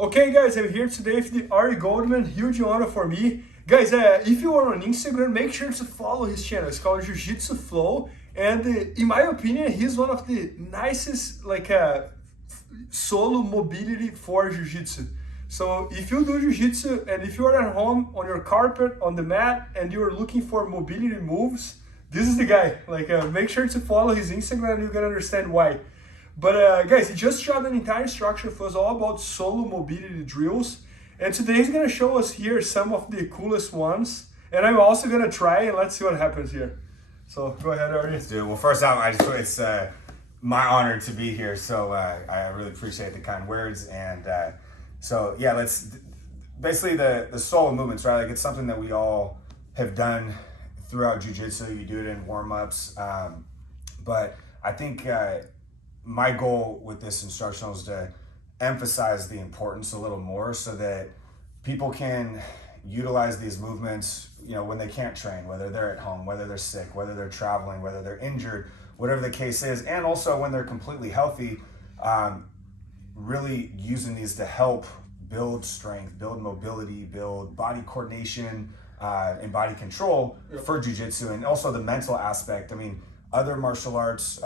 Okay guys, I'm here today with the Ari Goldman, huge honor for me. Guys, if you are on Instagram, make sure to follow his channel. It's called Jiu-Jitsu Flow, and in my opinion, he's one of the nicest solo mobility for Jiu-Jitsu. So if you do Jiu-Jitsu and if you are at home on your carpet, on the mat, and you're looking for mobility moves, this is the guy. Make sure to follow his Instagram and you can understand why. But guys, he just shot an entire structure for us all about solo mobility drills. And today he's gonna show us here some of the coolest ones. And I'm also gonna try and let's see what happens here. So go ahead, Ari. Let's do it. Well, first off, it's my honor to be here. So I really appreciate the kind words. And so yeah, basically the solo movements, right? Like it's something that we all have done throughout jiu-jitsu. You do it in warm-ups. But I think my goal with this instructional is to emphasize the importance a little more so that people can utilize these movements, when they can't train, whether they're at home, whether they're sick, whether they're traveling, whether they're injured, whatever the case is, and also when they're completely healthy, really using these to help build strength, build mobility, build body coordination, and body control for jiu-jitsu, and also the mental aspect. I mean, other martial arts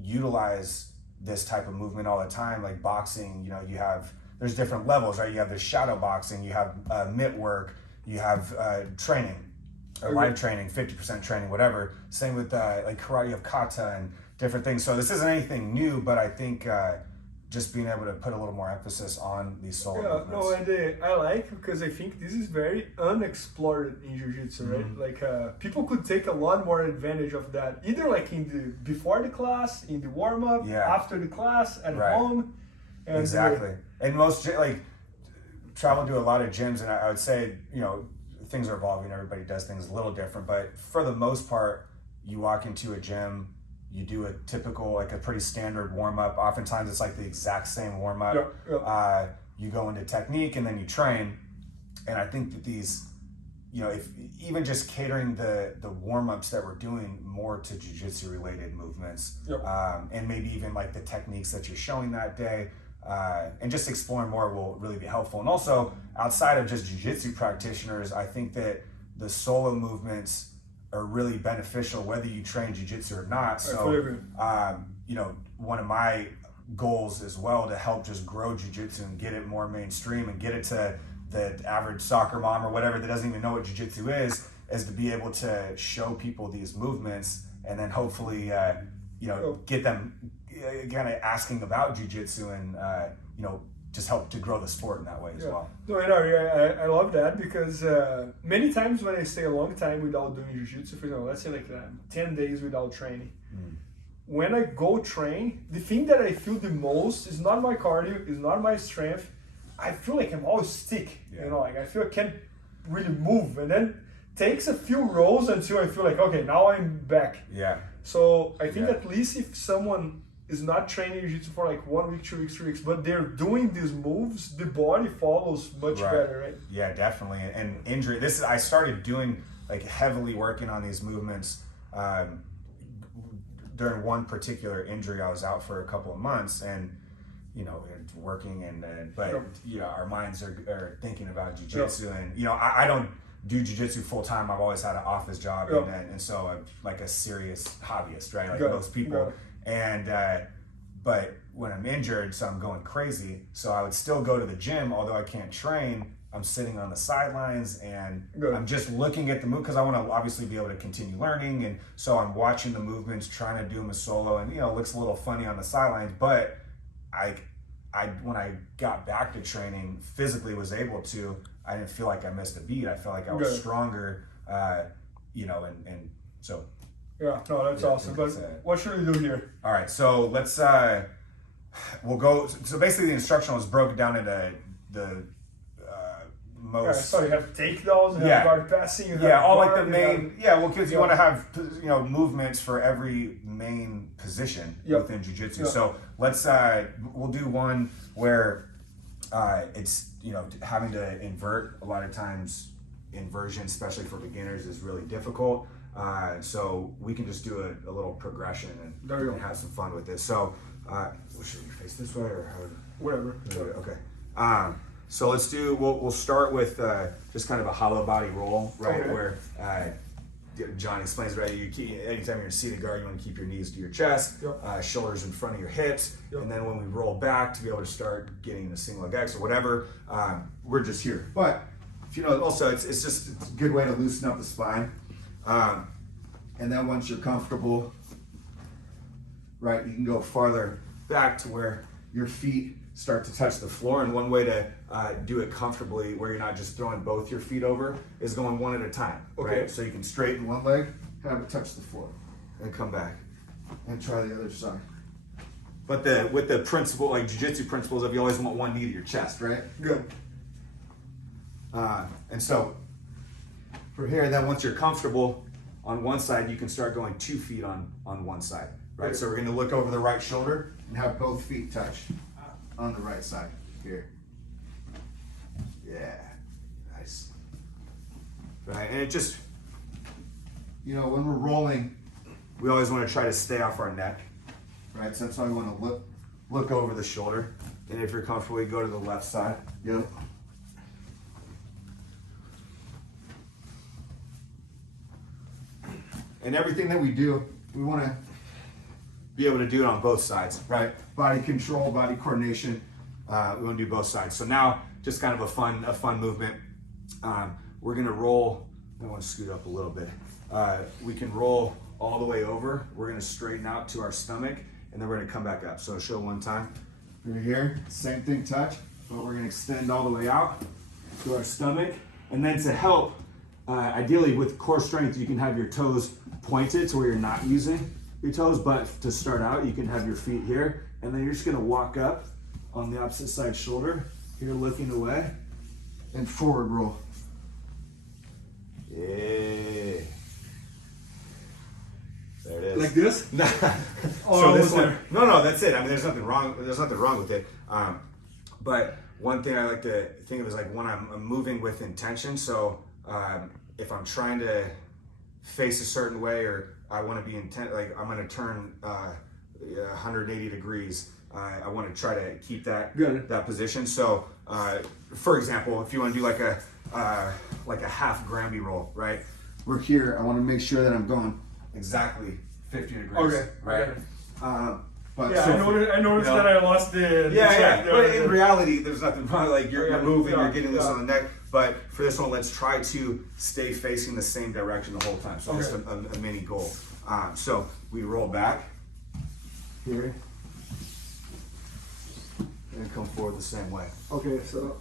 utilize this type of movement all the time, like boxing. There's different levels, right? You have the shadow boxing, you have mitt work, you have training, or live training, 50% training, whatever. Same with like karate, you have kata and different things. So this isn't anything new, but I think just being able to put a little more emphasis on these solo movements. No, and I like, because I think this is very unexplored in jiu-jitsu, right? People could take a lot more advantage of that, either before the class, in the warm-up, after the class, at home. And exactly. And most, travel to a lot of gyms, and I would say, things are evolving, everybody does things a little different, but for the most part, you walk into a gym, you do a typical, a pretty standard warm-up. Oftentimes it's the exact same warm-up. You go into technique and then you train. And I think that these, if even just catering the warm-ups that we're doing more to jiu-jitsu related movements, and maybe even the techniques that you're showing that day, and just exploring more will really be helpful. And also, outside of just jiu-jitsu practitioners, I think that the solo movements are really beneficial whether you train jiu-jitsu or not. So, one of my goals as well to help just grow jiu-jitsu and get it more mainstream and get it to the average soccer mom or whatever that doesn't even know what jiu-jitsu is to be able to show people these movements and then hopefully, get them kind of asking about jiu-jitsu and, just help to grow the sport in that way as well. No, I love that, because many times when I stay a long time without doing jiu-jitsu, for example, let's say 10 days without training, when I go train, the thing that I feel the most is not my cardio, is not my strength. I feel like I'm always stick, I feel I can't really move, and then takes a few rows until I feel okay, now I'm back. So I think at least if someone is not training jiu-jitsu for 1 week, 2 weeks, 3 weeks, but they're doing these moves, the body follows much better, right? Yeah, definitely. And injury, I started doing heavily working on these movements during one particular injury. I was out for a couple of months and working but our minds are thinking about jiu-jitsu and I don't do jiu-jitsu full-time. I've always had an office job and so I'm a serious hobbyist, right? Most people. And but when I'm injured, so I'm going crazy, so I would still go to the gym, although I can't train. I'm sitting on the sidelines and I'm just looking at the move because I want to obviously be able to continue learning, and so I'm watching the movements, trying to do them as solo, and it looks a little funny on the sidelines, but I when I got back to training, physically was able to, I didn't feel like I missed a beat. I felt like I was stronger, and so. Yeah, no, that's awesome. But what should we do here? All right, so let's, we'll go, so basically the instructional is broken down into the most. So you have takedowns, you have guard passing, you have all the main, because you want to have, movements for every main position within jiu-jitsu. So let's, we'll do one where it's, having to invert. A lot of times inversion, especially for beginners, is really difficult. So we can just do a little progression and have some fun with this. So, should we face this way or how? Whatever. Okay. So let's do, we'll start with just kind of a hollow body roll, right? Okay. Where John explains, right? Anytime you're in seated guard, you want to keep your knees to your chest, shoulders in front of your hips, and then when we roll back to be able to start getting the single leg X or whatever, we're just here. But if you know, also it's a good way to loosen up the spine. And then once you're comfortable, right, you can go farther back to where your feet start to touch the floor. And one way to do it comfortably, where you're not just throwing both your feet over, is going one at a time. Okay. Right? So you can straighten one leg, have it touch the floor, and come back, and try the other side. But with the principle, like jiu-jitsu principles, of you always want one knee to your chest, right? Good. And so from here, then once you're comfortable on one side, you can start going 2 feet on one side, right? So we're going to look over the right shoulder and have both feet touch on the right side here. Yeah, nice. Right, and it just, you know, when we're rolling, we always want to try to stay off our neck, right? So that's why we want to look over the shoulder. And if you're comfortable, you go to the left side. Yep. And everything that we do, we want to be able to do it on both sides, right? Body control, body coordination. We want to do both sides. So now, just kind of a fun movement. We're gonna roll. I want to scoot up a little bit. We can roll all the way over. We're gonna straighten out to our stomach, and then we're gonna come back up. So show one time. Over here, same thing, touch, but we're gonna extend all the way out to our stomach, and then to help. Ideally, with core strength, you can have your toes pointed to where you're not using your toes, but to start out, you can have your feet here, and then you're just gonna walk up on the opposite side shoulder, here looking away, and forward roll. Yeah. There it is. Like this? So this one, no, that's it. I mean, there's nothing wrong with it. But one thing I like to think of is like when I'm moving with intention. So if I'm trying to face a certain way, or I want to be intent, like I'm going to turn 180 degrees. I want to try to keep that position. So, for example, if you want to do like a half Granby roll, right? We're here. I want to make sure that I'm going exactly 50 degrees. Okay. Right. But Yeah, so I noticed that I lost the yeah. track But in reality, there's nothing wrong. Like you're moving, you're getting loose on the neck. But for this one, let's try to stay facing the same direction the whole time. So just a mini goal. So we roll back here and come forward the same way. Okay, so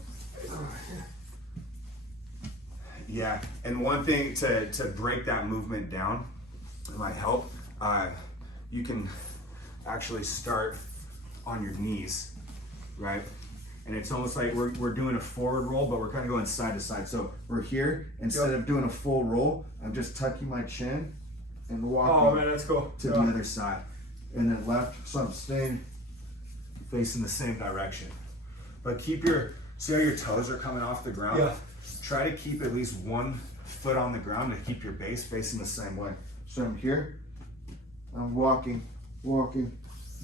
yeah, and one thing to break that movement down, it might help. You can actually start on your knees, right? And it's almost like we're doing a forward roll, but we're kind of going side to side. So we're here, instead of doing a full roll, I'm just tucking my chin and walking that's cool. to the other side. And then left, so I'm staying facing the same direction. But see how your toes are coming off the ground? Yeah. Try to keep at least 1 foot on the ground to keep your base facing the same way. So I'm here, I'm walking.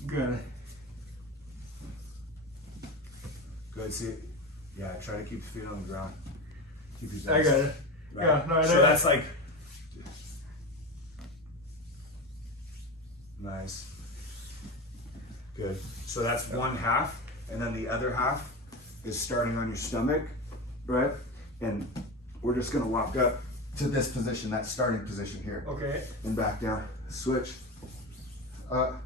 Good. Good, see, yeah, try to keep your feet on the ground. Keep your base. I got it. Right. Yeah, no, I know. So that's like, nice. Good. So that's one half, and then the other half is starting on your stomach, right? And we're just gonna walk up to this position, that starting position here. Okay. And back down. Switch. Up.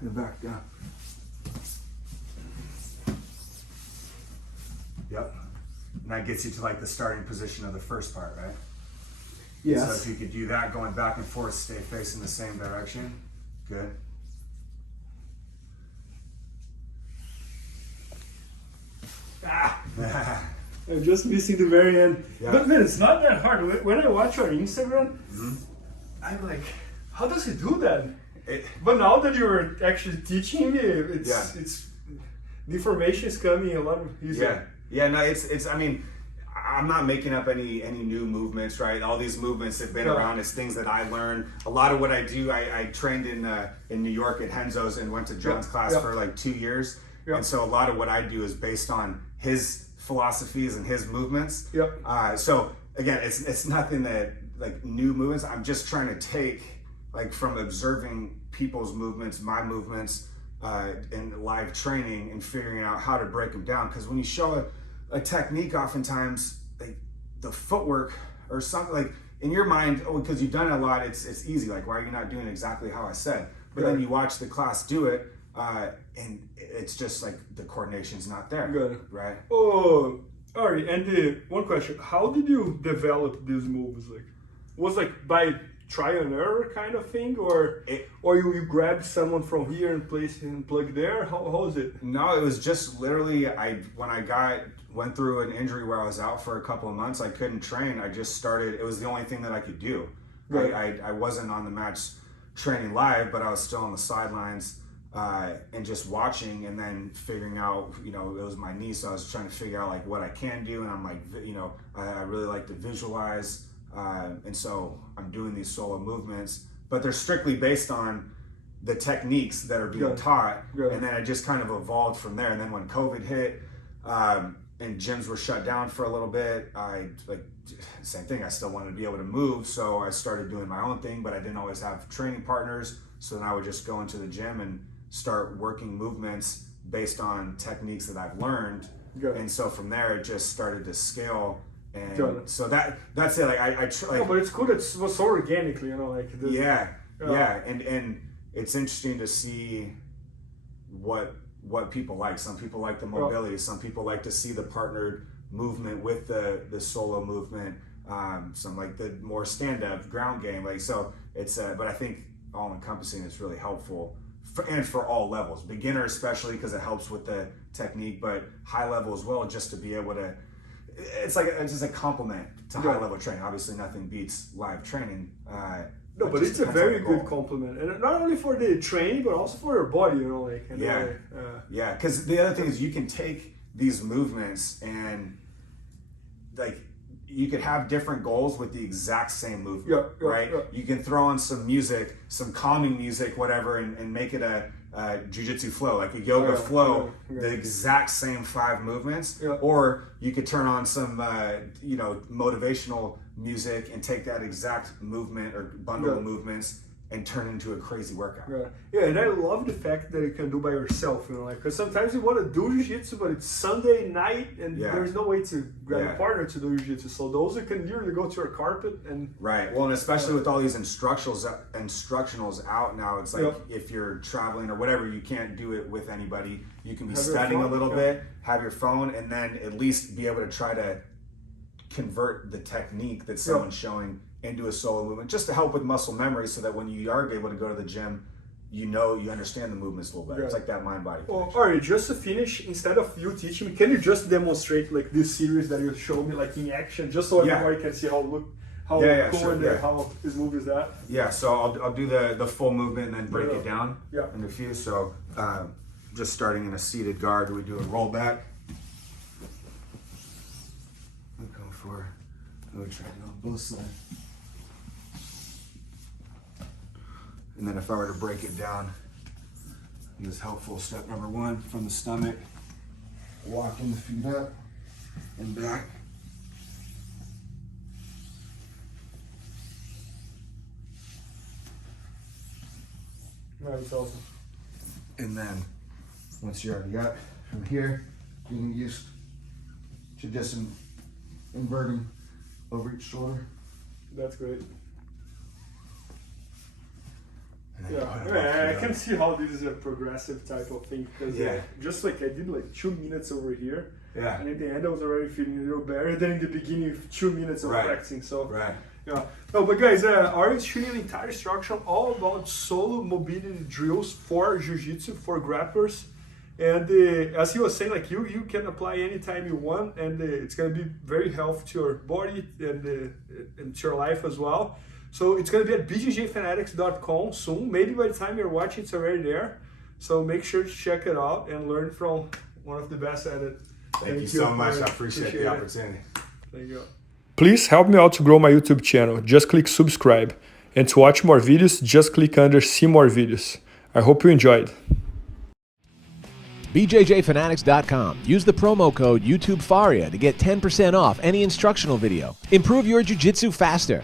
And back down. Yep. And that gets you to like the starting position of the first part, right? Yes. So if you could do that, going back and forth, stay facing the same direction. Good. I'm just missing the very end. Yeah. But man, it's not that hard. When I watch your Instagram, I'm like, how does he do that? But now that you're actually teaching me, it's the information is coming a lot easier. Yeah. No, it's. I mean, I'm not making up any new movements, right? All these movements have been around. It's things that I learned. A lot of what I do, I trained in New York at Henzo's and went to John's class for like 2 years. Yep. And so a lot of what I do is based on his philosophies and his movements. Yep. So again, it's nothing that like new movements. I'm just trying to take like from observing people's movements, my movements, in live training and figuring out how to break them down. Because when you show a technique, oftentimes like the footwork or something like in your mind, because you've done it a lot, it's easy. Like, why are you not doing exactly how I said? But then you watch the class do it, and it's just like the coordination's not there. Good. Right? Oh, Ari, and one question: how did you develop these moves? Like, was like by trial and error kind of thing, or you grabbed someone from here and placed and plugged there? How is it? No, it was just literally when I went through an injury where I was out for a couple of months. I couldn't train. I just started. It was the only thing that I could do. Right. I wasn't on the match training live, but I was still on the sidelines and just watching, and then figuring out, it was my knee, so I was trying to figure out like what I can do, and I'm like, I really like to visualize, and so I'm doing these solo movements, but they're strictly based on the techniques that are being taught, and then I just kind of evolved from there. And then when COVID hit, and gyms were shut down for a little bit, same thing, I still wanted to be able to move, so I started doing my own thing, but I didn't always have training partners, so then I would just go into the gym and start working movements based on techniques that I've learned. And so from there it just started to scale, and so that's it. Like I try. No, but it's cool. It was so organically, Yeah, and it's interesting to see what people like. Some people like the mobility. Some people like to see the partnered movement with the solo movement. Some like the more stand-up ground game. Like, so it's but I think all encompassing is really helpful for all levels, beginner especially because it helps with the technique, but high level as well, just to be able to. It's just a complement to high level training. Obviously, nothing beats live training. No, but it's a very good compliment, and not only for the training, but also for your body. Yeah. Because the other thing is, you can take these movements and like you could have different goals with the exact same movement, right? Yeah. You can throw on some music, some calming music, whatever, and make it a jiu-jitsu flow, like a yoga flow, the exact same 5 movements. Or you could turn on some motivational music and take that exact movement or bundle of movements and turn it into a crazy workout. Yeah, and I love the fact that you can do by yourself, because sometimes you want to do jiu-jitsu, but it's Sunday night and there's no way to grab a partner to do jiu-jitsu. So those you can literally go to your carpet and... Right, well, and especially with all these instructionals out now, it's like if you're traveling or whatever, you can't do it with anybody. You can be studying a little bit, have your phone, and then at least be able to try to convert the technique that someone's showing into a solo movement, just to help with muscle memory, so that when you are able to go to the gym, you understand the movements a little better. It's like that mind-body. Well, Ari, just to finish, instead of you teaching me, can you just demonstrate like this series that you showed me, like in action, just so everybody can see how cool and how his move is that? Yeah, so I'll do the full movement and then break it down into a few. So just starting in a seated guard, we do a roll back. I would try to go on both sides. And then if I were to break it down, it was helpful. Step number 1, from the stomach, walking the feet up and back. That's awesome. And then once you're already up from here, getting used to just inverting over each shoulder. That's great. I can see how this is a progressive type of thing, because just like I did like 2 minutes over here, and at the end I was already feeling a little better than in the beginning 2 minutes of practicing. So no, but guys, Ari is shooting an entire instruction all about solo mobility drills for jiu-jitsu, for grapplers. And as he was saying, like you can apply anytime you want, and it's gonna be very helpful to your body and to your life as well. So it's gonna be at bjjfanatics.com soon. Maybe by the time you're watching, it's already there. So make sure to check it out and learn from one of the best at it. Thank you so much. I appreciate the opportunity. Thank you. Please help me out to grow my YouTube channel. Just click subscribe. And to watch more videos, just click under see more videos. I hope you enjoyed. BJJFanatics.com. Use the promo code YouTubeFaria to get 10% off any instructional video. Improve your jiu-jitsu faster.